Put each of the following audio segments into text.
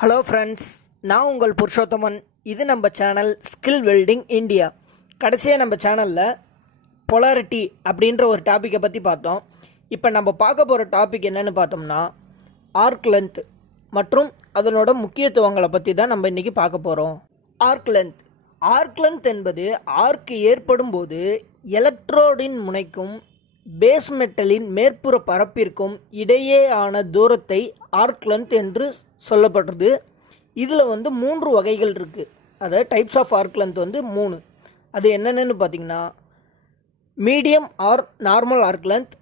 Hello friends, நான் உங்கள் புருஷோத்தமன். இது நம்ம சேனல் ஸ்கில் வெல்டிங் இந்தியா. கடைசியாக நம்ம சேனலில் பொலாரிட்டி அப்படின்ற ஒரு டாப்பிக்கை பற்றி பார்த்தோம். இப்போ நம்ம பார்க்க போகிற டாபிக் என்னென்னு பார்த்தோம்னா ஆர்க் லென்த் மற்றும் அதனோட முக்கியத்துவங்களை பற்றி தான் நம்ம இன்றைக்கி பார்க்க போகிறோம். ஆர்க் லென்த் என்பது ஆர்க் ஏற்படும் போது எலக்ட்ரோடின் முனைக்கும் பேஸ் மெட்டலின் மேற்புற பரப்பிற்கும் இடையேயான தூரத்தை ஆர்க் லென்த் என்று சொல்லப்படுறது. இதில் 3 வகைகள் இருக்குது. அதாவது டைப்ஸ் ஆஃப் ஆர்க் லென்த் 3. அது என்னென்னு பார்த்தீங்கன்னா medium or normal arc length,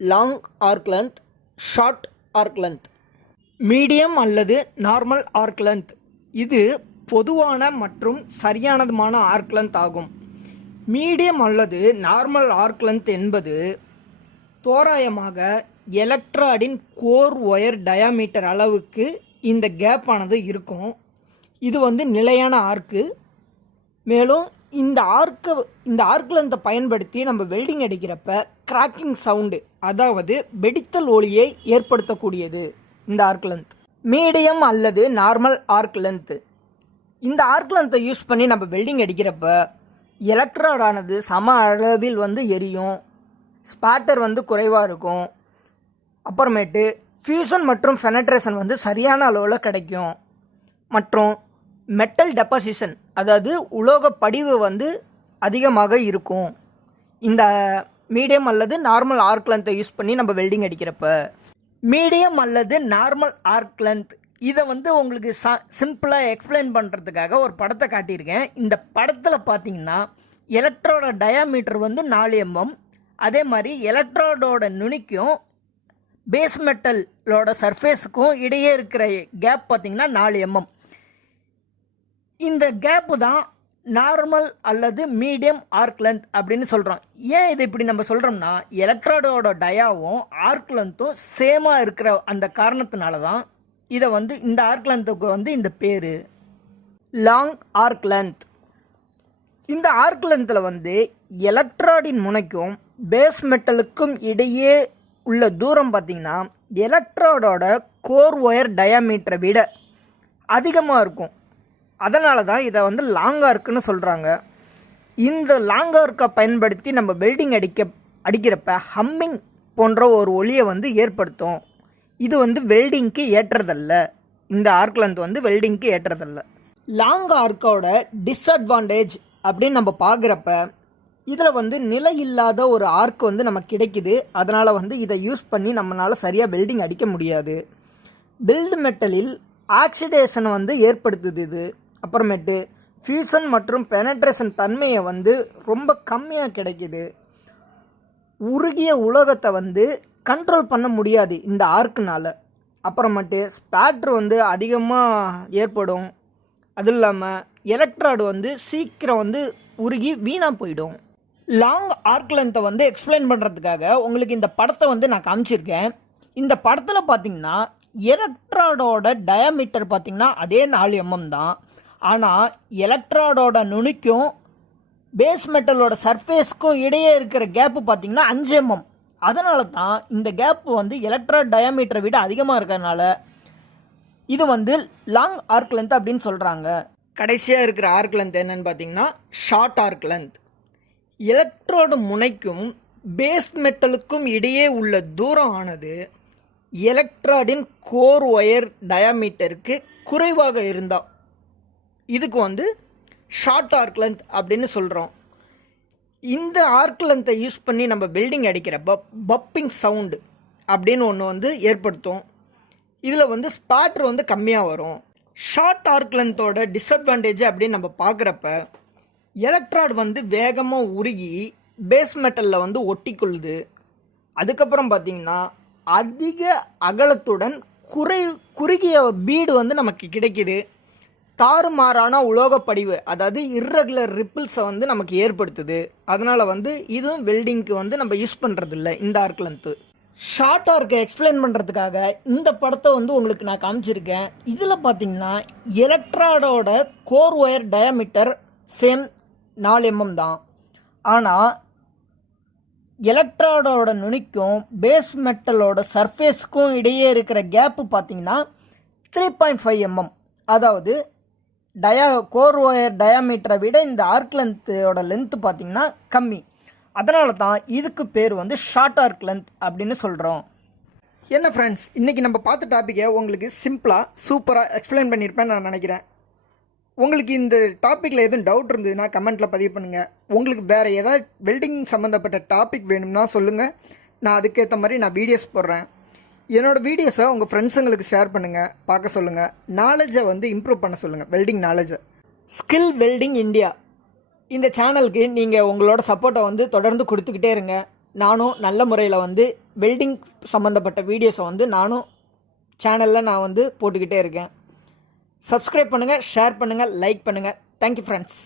long arc length, short arc length. Medium அல்லது நார்மல் ஆர்க் லென்த் இது பொதுவான மற்றும் சரியானதுமான ஆர்க் லென்த் ஆகும். மீடியம் அல்லது நார்மல் ஆர்க் லென்த் என்பது தோராயமாக எலக்ட்ராடின் கோர் ஒயர் டயாமீட்டர் அளவுக்கு இந்த கேப் ஆனது இருக்கும். இது நிலையான ஆர்க்கு. மேலும் இந்த ஆர்க் லென்த்தை பயன்படுத்தி நம்ம வெல்டிங் அடிக்கிறப்ப கிராக்கிங் சவுண்டு, அதாவது வெடித்தல் ஒலியை ஏற்படுத்தக்கூடியது இந்த ஆர்க் லென்த். மீடியம் அல்லது நார்மல் ஆர்க் லென்த், இந்த ஆர்க் லென்த்தை யூஸ் பண்ணி நம்ம வெல்டிங் அடிக்கிறப்ப எலக்ட்ராடானது சம அளவில் எரியும். ஸ்பேட்டர் குறைவாக இருக்கும். அப்புறமேட்டு ஃபியூசன் மற்றும் பெனட்ரேஷன் சரியான அளவில் கிடைக்கும். மற்றும் மெட்டல் டெபாசிஷன், அதாவது உலோக படிவு அதிகமாக இருக்கும் இந்த மீடியம் அல்லது நார்மல் ஆர்க் லென்த்தை யூஸ் பண்ணி நம்ம வெல்டிங் அடிக்கிறப்ப. மீடியம் அல்லது நார்மல் ஆர்க் லென்த் இதை உங்களுக்கு சிம்பிளாக எக்ஸ்பிளைன் பண்ணுறதுக்காக ஒரு படத்தை காட்டியிருக்கேன். இந்த படத்தில் பார்த்தீங்கன்னா எலக்ட்ரோட டயாமீட்டர் 4 mm. அதே மாதிரி எலக்ட்ரோடோட நுனிக்கும் பேஸ் மெட்டலோட சர்ஃபேஸுக்கும் இடையே இருக்கிற கேப் பார்த்திங்கன்னா 4 mm. இந்த கேப்பு தான் நார்மல் அல்லது மீடியம் ஆர்க் லென்த் அப்படின்னு சொல்கிறோம். ஏன் இது இப்படி நம்ம சொல்கிறோம்னா எலக்ட்ரோடோட டயாவும் ஆர்க் லென்த்தும் சேமாக இருக்கிற அந்த காரணத்தினால தான் இதை இந்த ஆர்க் லென்த்துக்கு இந்த பேர் லாங் ஆர்க் லென்த். இந்த ஆர்க் லென்த்தில் எலக்ட்ராடின் முனைக்கும் பேஸ் மெட்டலுக்கும் இடையே உள்ள தூரம் பார்த்திங்கன்னா எலக்ட்ராடோட கோர் ஒயர் டயாமீட்டரை விட அதிகமாக இருக்கும். அதனால தான் இதை லாங் ஆர்க்குன்னு சொல்கிறாங்க. இந்த லாங் ஆர்க்கை பயன்படுத்தி நம்ம வெல்டிங் அடிக்கிறப்ப ஹம்மிங் போன்ற ஒரு ஒலியை ஏற்படுத்தும். இது வெல்டிங்க்கு ஏற்றதல்ல. இந்த ஆர்க் லென்த் வெல்டிங்க்கு ஏற்றதல்ல. லாங் ஆர்க்கோட டிஸ்அட்வான்டேஜ் அப்படின்னு நம்ம பார்க்குறப்ப இதில் நிலை இல்லாத ஒரு ஆர்க் நமக்கு கிடைக்குது. அதனால் இதை யூஸ் பண்ணி நம்மளால் சரியாக வெல்டிங் அடிக்க முடியாது. பில்டு மெட்டலில் ஆக்சிடேஷன் ஏற்படுத்துது இது. அப்புறமேட்டு ஃபியூசன் மற்றும் பெனட்ரேஷன் தன்மையை ரொம்ப கம்மியாக கிடைக்குது. உருகிய உலோகத்தை கண்ட்ரோல் பண்ண முடியாது இந்த ஆர்க்குனால். அப்புறமேட்டு ஸ்பேட்ரு அதிகமாக ஏற்படும். அதுவும் இல்லாமல் எலக்ட்ராடு சீக்கிரம் உருகி வீணாக போயிடும். லாங் ஆர்க் லென்த்தை எக்ஸ்பிளைன் பண்ணுறதுக்காக உங்களுக்கு இந்த படத்தை நான் காமிச்சிருக்கேன். இந்த படத்தில் பார்த்தீங்கன்னா எலக்ட்ராடோட டயாமீட்டர் பார்த்தீங்கன்னா அதே 4 mm தான். ஆனால் எலக்ட்ராடோட நுனிக்கும் பேஸ் மெட்டலோட சர்ஃபேஸ்க்கும் இடையே இருக்கிற கேப்பு பார்த்தீங்கன்னா 5 mm. அதனால தான் இந்த கேப்பு எலக்ட்ராட் டயாமீட்டரை விட அதிகமாக இருக்கிறதுனால இது லாங் ஆர்க் லென்த் அப்படின்னு சொல்கிறாங்க. கடைசியாக இருக்கிற ஆர்க் லென்த் என்னன்னு பார்த்தீங்கன்னா ஷார்ட் ஆர்க் லென்த். எலக்ட்ரோடு முனைக்கும் பேஸ் மெட்டலுக்கும் இடையே உள்ள தூரம் ஆனது எலக்ட்ராடின் கோர் ஒயர் டயாமீட்டருக்கு குறைவாக இருந்தால் இதுக்கு ஷார்ட் ஆர்க் லென்த் அப்படின்னு சொல்கிறோம். இந்த ஆர்க் லென்த்தை யூஸ் பண்ணி நம்ம பில்டிங் அடிக்கிறப்ப பப்பிங் சவுண்டு அப்படின்னு ஒன்று ஏற்படுத்தும். இதில் ஸ்பேட்ரு கம்மியாக வரும். ஷார்ட் ஆர்க் லென்த்தோட டிஸ்அட்வான்டேஜ் அப்படின்னு நம்ம பார்க்குறப்ப எலக்ட்ராட் வேகமாக உருகி பேஸ் மெட்டலில் ஒட்டிக்கொள்ளுது. அதுக்கப்புறம் பார்த்திங்கன்னா அதிக அகலத்துடன் குறுகிய பீடு நமக்கு கிடைக்கிது. தாறுமாறான உலோகப்படிவு, அதாவது இர்ரெகுலர் ரிப்பிள்ஸை நமக்கு ஏற்படுத்துது. அதனால் இதுவும் வெல்டிங்க்கு நம்ம யூஸ் பண்ணுறதில்ல இந்த ஆர்க் லென்த்து. ஷார்ட் ஆர்க்கை எக்ஸ்பிளைன் பண்ணுறதுக்காக இந்த படத்தை உங்களுக்கு நான் காமிச்சிருக்கேன். இதில் பார்த்தீங்கன்னா எலக்ட்ராடோட core wire diameter same 4 mm தான். ஆனால் எலக்ட்ராடோட நுனிக்கும் பேஸ் மெட்டலோட சர்ஃபேஸ்க்கும் இடையே இருக்கிற கேப்பு பார்த்தீங்கன்னா 3.5 mm, அதாவது கோர் ஒயர் டயாமீட்டரை விட இந்த ஆர்க் லென்த்தோட லென்த்து பார்த்திங்கன்னா கம்மி. அதனால தான் இதுக்கு பேர் வந்து ஷார்ட் ஆர்க் லென்த் அப்படின்னு சொல்கிறோம். என்ன ஃப்ரெண்ட்ஸ், இன்றைக்கி நம்ம பார்த்த டாப்பிக்கை உங்களுக்கு சிம்பிளாக சூப்பராக எக்ஸ்பிளைன் பண்ணியிருப்பேன் நான் நினைக்கிறேன். உங்களுக்கு இந்த டாப்பிக்கில் எதுவும் டவுட் இருந்ததுன்னா கமெண்ட்டில் பதிவு பண்ணுங்கள். உங்களுக்கு வேறு ஏதாவது வெல்டிங் சம்மந்தப்பட்ட டாபிக் வேணும்னா சொல்லுங்கள், நான் அதுக்கேற்ற மாதிரி நான் வீடியோஸ் போடுறேன். என்னோடய வீடியோஸை உங்கள் ஃப்ரெண்ட்ஸுங்களுக்கு ஷேர் பண்ணுங்கள், பார்க்க சொல்லுங்கள், நாலேஜை வந்து இம்ப்ரூவ் பண்ண சொல்லுங்கள், வெல்டிங் நாலேஜை. ஸ்கில் வெல்டிங் இந்தியா இந்த சேனலுக்கு நீங்கள் உங்களோட சப்போர்ட்டை வந்து தொடர்ந்து கொடுத்துக்கிட்டே இருங்க. நானும் நல்ல முறையில் வந்து வெல்டிங் சம்மந்தப்பட்ட வீடியோஸை வந்து நானும் சேனலில் நான் வந்து போட்டுக்கிட்டே இருக்கேன். சப்ஸ்கிரைப் பண்ணுங்கள், ஷேர் பண்ணுங்கள், லைக் பண்ணுங்கள். Thank you friends.